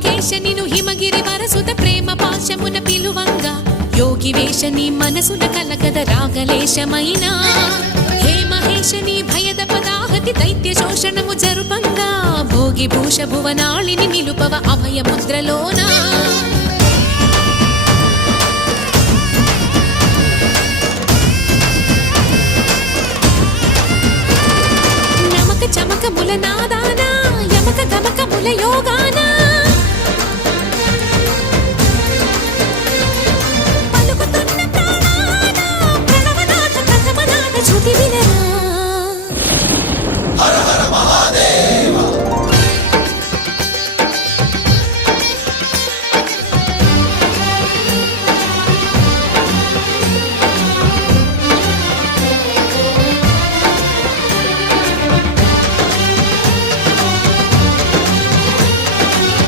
త్ర్యంబకేశ నిను హిమగిరి వరసుత ప్రేమ పాశమున పిలువంగా యోగి వేష నీ మనసున కలగద రాగలేశమైనా హే మహేశ నీ భయద పదాహతి దైత్య శోషణము జరుపంగా భోగి భూష భువనాళిని నిలుపవ అభయ ముద్రలోనా నమక చమక ముల నాదానా యమక గమక ముల యోగాన